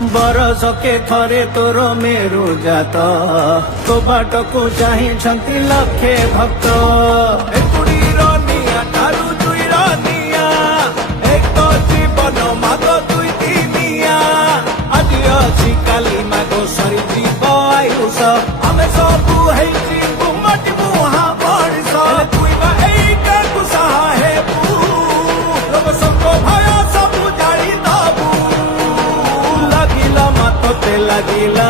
बरस के थरे तोर मेरु जात तो बाट को चाहि लक्षे भक्त एकुड़ीर निया ठारू दुईर निया एक तो जीवन माग दुई दिनिया आज अछि काली माग सरी जीव आयुष आमे सबु हेछि गुमटी मुहा बरिस तुई बा एइटा तु सहाय पू लोक संग भय सबु जाई दबु लागिला मातते लागिला